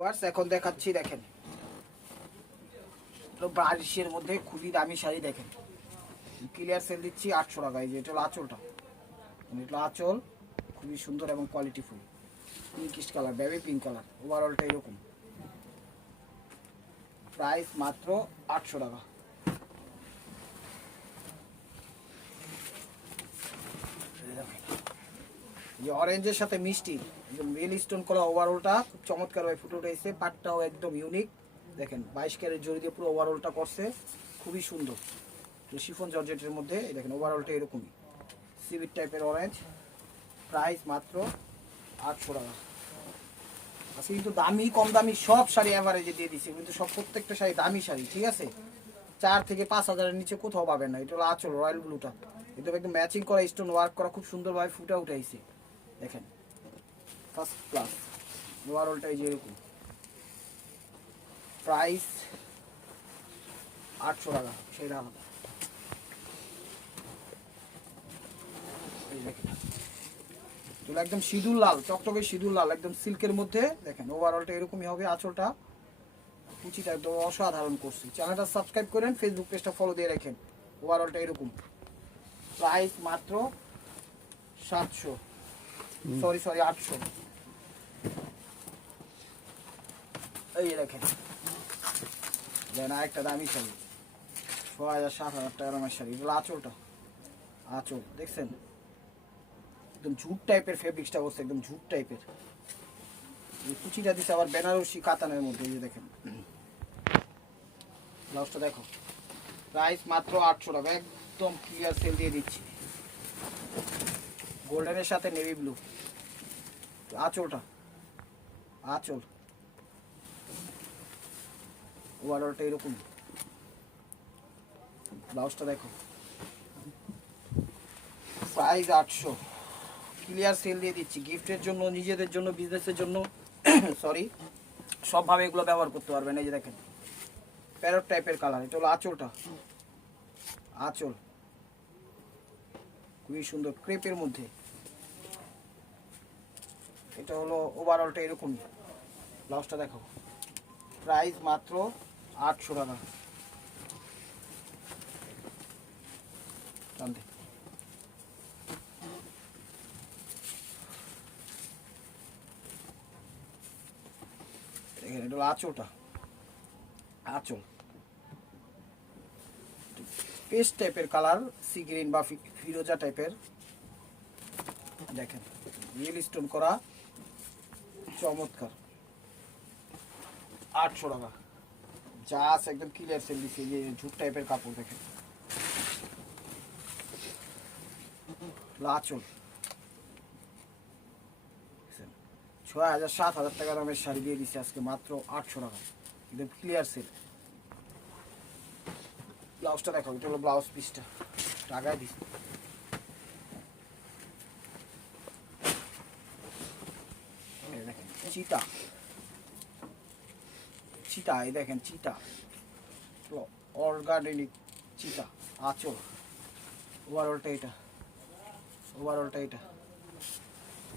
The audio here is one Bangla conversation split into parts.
বাস এখন দেখাচ্ছি, দেখেন বারিশের মধ্যে খুবই দামি শাড়ি। দেখেন ক্লিয়ার সেল দিচ্ছি 800 টাকায়। যে এটা হলো আঁচলটা, এটা আঁচল খুবই সুন্দর এবং qualityful, pinkish colour, baby pink colour, ওভারঅলটা এরকম। প্রাইস মাত্র 800 টাকা। যে অরেঞ্জের সাথে মিষ্টি একদম রিয়েল স্টোন করা ওভারঅলটা খুব চমৎকারভাবে ফুটে উঠেছে। পাটটাও একদম ইউনিক, দেখেন 22 ক্যারেট জড়ি দিয়ে পুরো ওভারঅলটা করছে, খুবই সুন্দর। শিফন জর্জেটের মধ্যে দেখেন ওভারঅলটা এরকমই সিভিট টাইপের অরেঞ্জ। প্রাইস মাত্র 800 টাকা। আচ্ছা, কিন্তু দামি কম দামি সব শাড়ি অ্যাভারেজে দিয়ে দিচ্ছি, কিন্তু সব প্রত্যেকটা শাড়ি দামি শাড়ি, ঠিক আছে? 4 থেকে 5,000-এর নিচে কোথাও পাবেন না। এটা হলো আঁচল রয়্যাল ব্লুটা, এটা একদম ম্যাচিং করা, স্টোন ওয়ার্ক করা, খুব সুন্দরভাবে ফুটে উঠাইছে। দেখেন ফার্স্ট ক্লাস ওভারঅলটা এই যে এরকম। প্রাইস 800 টাকা। সেই দাম তুলে একদম সিঁদুর লাল, চকচকে সিঁদুর লাল, একদম সিল্কের মধ্যে। দেখেন ওভারঅলটা এরকমই হবে, আঁচলটা কুচিটা একদম অসাধারণ করছি। চ্যানেলটা সাবস্ক্রাইব করেন, ফেসবুক পেজটা ফলো দিয়ে রাখেন। ওভারঅলটা এরকম। প্রাইস মাত্র 700, সরি 800। এই দেখেন আরেকটা দামি শাড়ি, 6,000-7,000 টাকার আমার শাড়ি। এগুলো আঁচলটা, আঁচল দেখছেন একদম ঝুট টাইপের ফেব্রিক্সটা করছে, একদম ঝুট টাইপের। কুচিটা দিচ্ছে আবার বেনারসি কাতানের মধ্যে। এই যে দেখেন ব্লাউজটা দেখো। প্রাইস মাত্র 800 টাকা, একদম ক্লিয়ার সেল দিয়ে দিচ্ছি। গোল্ডেনের সাথে নেভি ব্লু। আঁচলটা, আঁচল ওভারঅলটা এরকম। ব্লাউজটা দেখো। প্রাইস 800, ক্লিয়ার সেল দিয়ে দিচ্ছি। গিফটের জন্য, নিজেদের জন্য, বিজনেসের জন্য সরি সবভাবে এগুলো ব্যবহার করতে পারবেন। এই যে দেখেন প্যারট টাইপের কালার, এটা হলো আঁচলটা, আঁচল খুবই সুন্দর ক্রেপের মধ্যে। এটা হলো ওভারঅলটা এরকম। ব্লাউজটা দেখো। প্রাইস মাত্র 800 টাকা। দেখেন এটা হলো আঁচলটা, আঁচল পেস্ট টাইপের কালার, সি গ্রিন বা ফিরোজা টাইপের। দেখেন রিয়েল স্টোন করা, চমৎকার। 800 টাকা জাস্ট একদম ক্লিয়ার সেল দিচ্ছে। যে ঝুট টাইপের কাপড় দেখেন, আঁচল 6,000-7,000 টাকা দামের শাড়ি দিয়ে দিচ্ছে আজকে মাত্র 800 টাকা, একদম ক্লিয়ার সেল। ব্লাউজটা দেখো, এটা হলো ব্লাউজ পিসটা, টাকায় দিচ্ছে। দেখেন চিতা, চিতা, এই দেখেন চিতা, অর্গানিক চিতা। আঁচল ওভারঅলটা এটা, ওভারঅলটা এটা।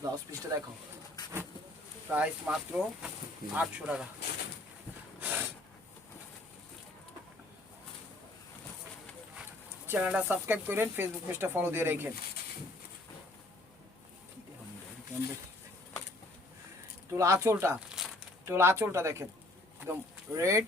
ব্লাউজ পিসটা দেখো। প্রাইস মাত্র 800 টাকা। চ্যানেলটা সাবস্ক্রাইব করেন, ফেসবুক পেজটা ফলো দিয়ে রাখেন। তোলা আঁচলটা, তোলা আঁচলটা দেখেন একদম রেড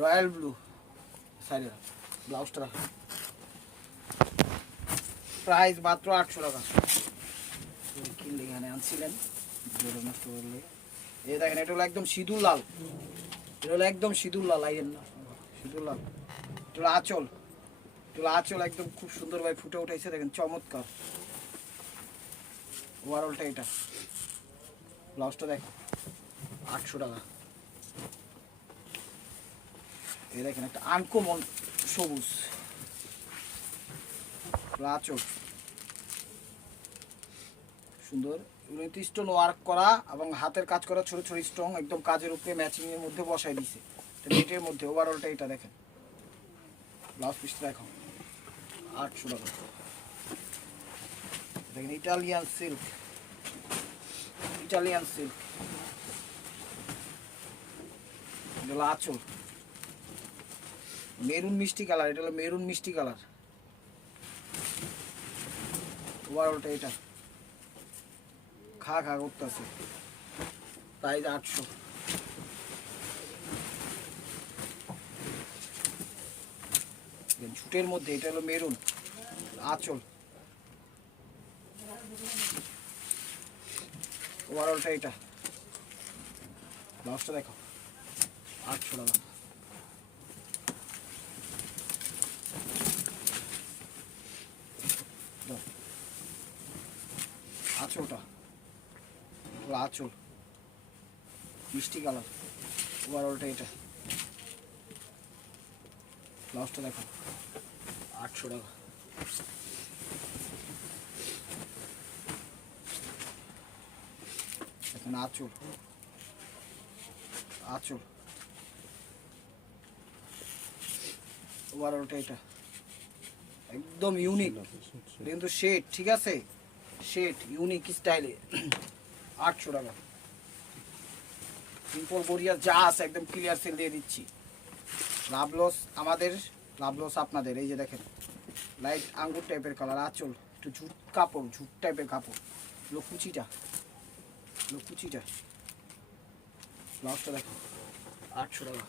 রয়্যাল ব্লু সাইডে। ব্লাউজটা দেখো। প্রাইস মাত্র 800 টাকা। কিনলে এখানে আনছিলেন নষ্ট করলে। এই দেখেন এটা হলো একদম সিঁদুর লাল, এটা হলো একদম সিঁদুর লাল, আইয়ের না সিঁদুর লাল। এটা হলো আঁচল, এটা হলো আঁচল একদম খুব সুন্দরভাবে ফুটে উঠেছে। দেখেন চমৎকার ওভারঅলটা এটা। ব্লাউজটা দেখো 800 টাকা। এই দেখেন একটা আনকমন সবুজ আঁচল, সুন্দর স্টোন ওয়ার্ক করা এবং হাতের কাজ করা, ছোট ছোট স্টোন একদম কাজের উপরে ম্যাচিং এর মধ্যে বসাই দিছে নেটের মধ্যে। ওভারঅলটা এটা দেখেন। ব্লাউজ পিসটা দেখো 800 টাকা। দেখেন ইটালিয়ান সিল্ক, ইটালিয়ান সিল্ক এটা হলো আঁচল, মেরুন মিষ্টি কালার, এটা হলো মেরুন মিষ্টি কালার। ওভারঅলটা এটা খা খা করতেছে, প্রাইস 800। ঝুটের মধ্যে এটা হলো মেরুন আঁচল, ওভারঅলটা এটা। ব্লাউজটা দেখো 800 টাকা। আঁচলটা আঁচল মিষ্টি কালার, ওভারঅলটা এটা। ব্লাউজটা দেখো 800 টাকা। এখন আঁচল, আঁচল ওভারঅলটা এটা একদম ইউনিক, কিন্তু শেড ঠিক আছে, শেড ইউনিক স্টাইলে 800 টাকা। সিম্পল গড়িয়া যা আছে একদম ক্লিয়ার সেল দিয়ে দিচ্ছি। লাভ লস আমাদের, লাভ লস আপনাদের। এই যে দেখেন লাইট আঙ্গুর টাইপের কালার, আঁচল একটু ঝুট কাপড়, ঝুট টাইপের কাপড়, লকুচিটা লকুচিটা। ব্লাউজটা দেখো 800 টাকা।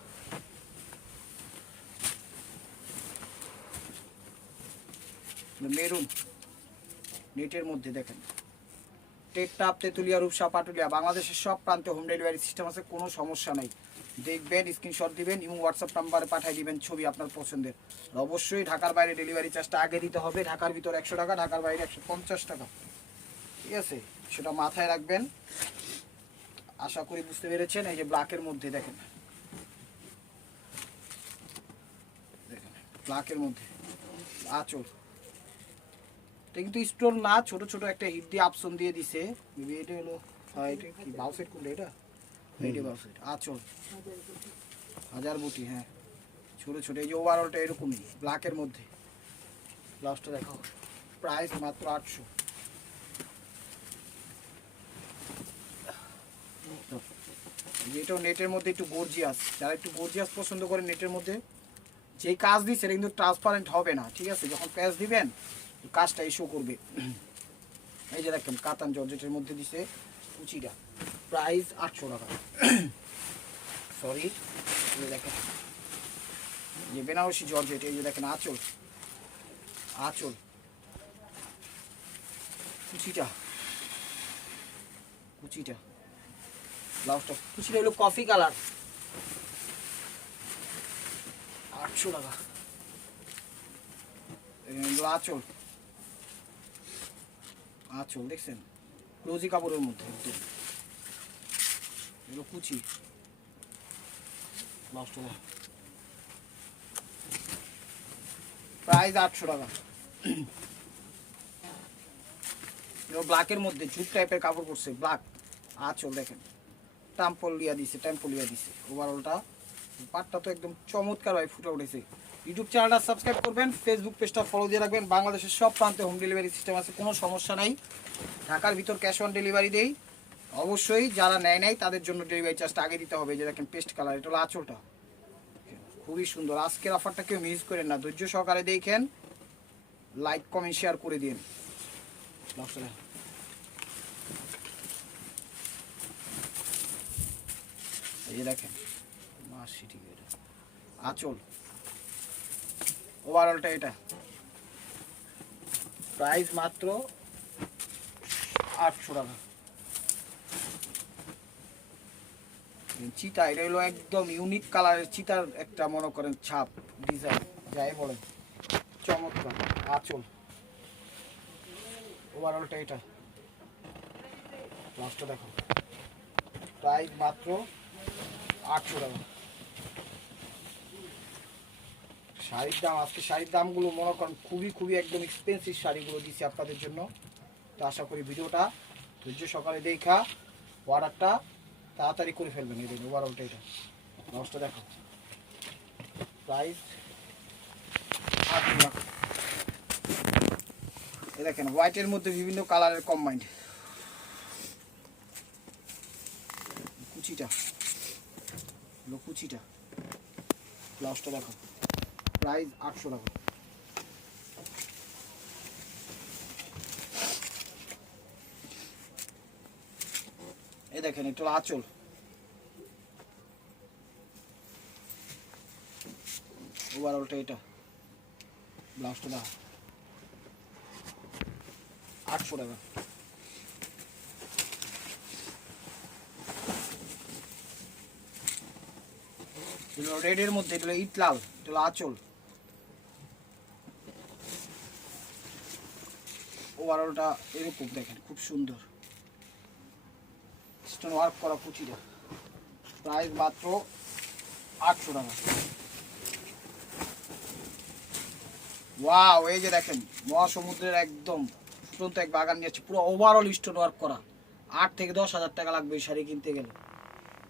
মেরুন নেটের মধ্যে দেখেন, টেকটাপ, তেতুলিয়া, রূপসা, পাটুলিয়া, বাংলাদেশের সব প্রান্তে হোম ডেলিভারি সিস্টেম আছে, কোনো সমস্যা নাই। দেখবেন, স্ক্রিনশট দিবেন এবং হোয়াটসঅ্যাপ নাম্বারে পাঠিয়ে দিবেন ছবি আপনার পছন্দের। অবশ্যই ঢাকার বাইরে ডেলিভারি চার্জটা আগে দিতে হবে, ঢাকার ভিতর 100 টাকা, ঢাকার বাইরে 150 টাকা, ঠিক আছে, সেটা মাথায় রাখবেন। আশা করি বুঝতে পেরেছেন। এই যে ব্ল্যাকের মধ্যে দেখেন, দেখেন ব্ল্যাকের মধ্যে আঁচল, এটা কিন্তু স্টোন না, ছোট ছোট একটা হিট দিয়ে আপসন দিয়ে দিছে। এটা হলো এটা কি বাউসেট করলে, এটা এইটা বাউসেট। আঁচল হাজার বুটি, হ্যাঁ ছোট ছোট। এই যে ওভারঅলটা এরকমই ব্ল্যাকের মধ্যে। ব্লাউজটা দেখো, প্রাইস মাত্র 800। এটাও নেটের মধ্যে একটু গর্জিয়াস, যারা একটু গর্জিয়াস পছন্দ করে নেটের মধ্যে যেই কাজ দিচ্ছে এটা কিন্তু ট্রান্সপারেন্ট হবে না, ঠিক আছে, যখন প্যাচ দিবেন কাজটা ইস্যু করবে। এই যে দেখেন কাতান জর্জেটের মধ্যে দিছে কুচিটা, প্রাইস 800 টাকা। সরি, দেখেন যে বেনারসি জর্জেট, এই যে দেখেন আঁচল, আঁচল কুচিটা, কুচিটা। ব্লাউজটা কুচিটা হলো কফি কালার, 800 টাকা। আঁচল, আঁচল দেখছেন রোজি কাপড়ের মধ্যে একদম, এগুলো কুচি। ব্লাউজটা প্রাইস 800 টাকা। ব্ল্যাকের মধ্যে জুট টাইপের কাপড় করছে, ব্ল্যাক আঁচল দেখেন, টেম্পল লিয়া দিছে, টেম্পল লিয়া দিছে। ওভারঅলটা পাটটা তো একদম চমৎকার ভাবে ফুটে উঠেছে। ইউটিউব চ্যানেলটা সাবস্ক্রাইব করবেন, ফেসবুক পেজটা ফলো দিয়ে রাখবেন। বাংলাদেশের সব প্রান্তে হোম ডেলিভারি সিস্টেম আছে, কোনো সমস্যা নাই। ঢাকার ভিতর ক্যাশ অন ডেলিভারি দেই। অবশ্যই যারা নেয় নাই তাদের জন্য ডেলিভারি চার্জটা আগে দিতে হবে। যে দেখেন পেস্ট কালার, এটা হলো আঁচলটা, খুবই সুন্দর। আজকের অফারটা কেউ মিস করেন না, ধৈর্য সহকারে দেখেন, লাইক কমেন্ট শেয়ার করে দিন। এই যে দেখেন মাসি, ঠিক এটা আঁচল, ওভারঅলটা এটা, প্রাইস মাত্র 800 টাকা। চিতা, এটা হলো একদম ইউনিক কালারের চিতার একটা মনে করেন ছাপ ডিজাইন যাই বলেন, চমৎকার। আঁচল, ওভারঅলটা এটা। লাস্টটা দেখো, প্রাইস মাত্র 800 টাকা। শাড়ির দাম, আজকে শাড়ির দামগুলো মনে করেন খুবই খুবই একদম এক্সপেন্সিভ শাড়িগুলো দিচ্ছি আপনাদের জন্য। তো আশা করি ভিডিওটা ধৈর্য সকালে দেখা অর্ডারটা তাড়াতাড়ি করে ফেলবেন। এই দেখুন ওভারঅলটা এটা, লসটা দেখো, প্রাইস 8 টাকা। এই দেখেন হোয়াইটের মধ্যে বিভিন্ন কালারের কম্বাইন্ড, কুচিটা কুচিটা, ব্লাউজটা দেখো, প্রাইস 800 টাকা। এই দেখেন এটা আঁচল, ওভারঅলটা এটা, ব্লাউজটা দাও 800 টাকা। এগুলো রেডের মধ্যে, এগুলো ইট লাল, এগুলো আঁচল, ওভারঅলটা এরকম দেখেন খুব সুন্দর স্টোন ওয়ার্ক করা কুচিটা, প্রাইস মাত্র 800 টাকা। ওয়াও, এই যে দেখেন মহাসমুদ্রের একদম ফুটন্ত এক বাগান নিয়েছে, পুরো ওভারঅল স্টোন ওয়ার্ক করা। 8 থেকে 10,000 টাকা লাগবে এই শাড়ি কিনতে গেলে।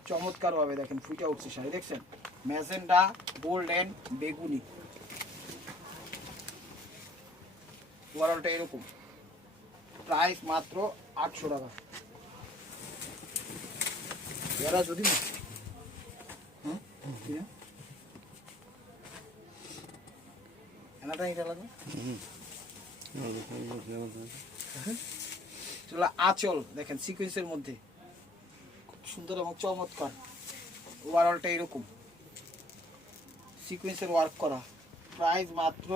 চমৎকার ভাবে দেখেন ফুটে উঠছে শাড়ি, দেখছেন ম্যাজেন্ডা, গোল্ডেন, বেগুনি, ওভারঅলটা এরকম, প্রাইস মাত্র 800 টাকা। এরা যদি এনাটা এটা লাগবে আঁচল দেখেন সিকোয়েন্সের মধ্যে খুব সুন্দর এবং চমৎকার, ওভারঅলটা এরকম সিকোয়েন্সের ওয়ার্ক করা, প্রাইস মাত্র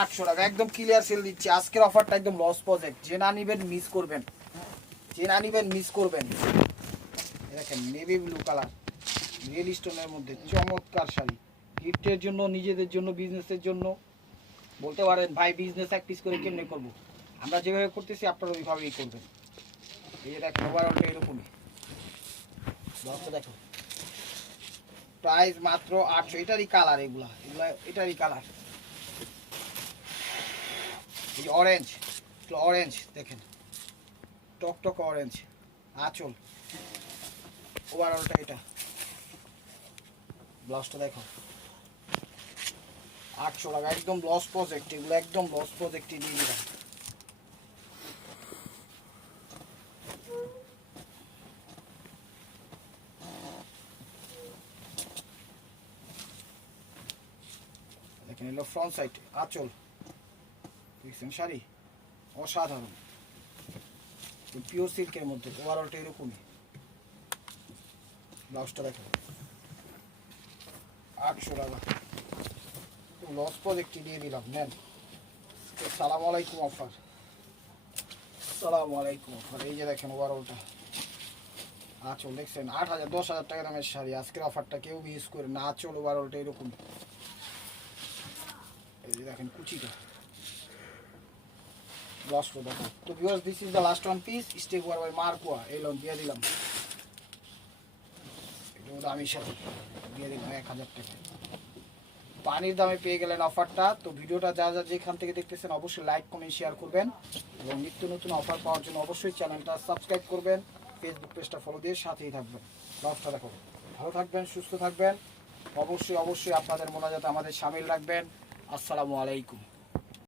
800 টাকা। একদম ক্লিয়ার সেল দিচ্ছি, আজকের অফারটা একদম লস প্রজেক্ট, যে না নিবেন মিস করবেন, যে না নিবেন মিস করবেন। দেখেন নেভি ব্লু কালার, রিয়েল স্টোনের মধ্যে চমৎকার শাড়ি, গিফটের জন্য, নিজেদের জন্য, বিজনেসের জন্য। বলতে পারেন ভাই বিজনেস এক পিস করে কেমনে করবো, আমরা যেভাবে করতেছি আপনারা ওইভাবেই করবেন। এই যে দেখেন ওভারঅলটা এরকমই, বক্সটা দেখো, প্রাইস মাত্র 800। এটারই কালার, এগুলা এগুলা এটারই কালার, এই যে অরেঞ্জ, অরেঞ্জ দেখেন টকটক অরেঞ্জ, আঁচল, ওভারঅলটা এটা, ব্লাউজটা দেখো 800 টাকা। একদম লস প্রজেক্ট, এগুলো একদম লস প্রজেক্টই দিয়ে দিলাম। দেখেন এগুলো ফ্রন্ট সাইড, আঁচল, দেখছেন শাড়ি অসাধারণ, পিওর সিল্কের মধ্যে, ওভারঅলটা এরকমই, ব্লাউজটা দেখো 800 টাকা। লস প্রজেক্টই দিয়ে দিলাম, নেন। আসসালামু আলাইকুম অফার, আসসালামু আলাইকুম অফার। এই যে দেখেন ওভারঅলটা আঁচল, দেখছেন 8,000 10,000 টাকা দামের শাড়ি, আজকের অফারটা কেউ মিস করে না। আঁচল ওভারঅলটা এরকম, এই যে দেখেন কুচিটা, ব্লাউজটা দেখো। তো viewers, this is the last one piece, স্টেক ওয়ার বাই মার্কোয়া, এই লোন দিয়ে দিলাম, এটা দামি শাড়ি দিয়ে দিলাম 1,000 টাকা। পানির দামে পেয়ে গেলেন অফারটা। তো ভিডিওটা যা যা যেখান থেকে দেখতেছেন অবশ্যই লাইক কমেন্ট শেয়ার করবেন, এবং নিত্য নতুন অফার পাওয়ার জন্য অবশ্যই চ্যানেলটা সাবস্ক্রাইব করবেন, ফেসবুক পেজটা ফলো দিয়ে সাথেই থাকবেন। ব্লাউজটা দেখো, ভালো থাকবেন, সুস্থ থাকবেন, অবশ্যই অবশ্যই আপনাদের মোনাজাতে আমাদের সামিল রাখবেন। আসসালামু আলাইকুম।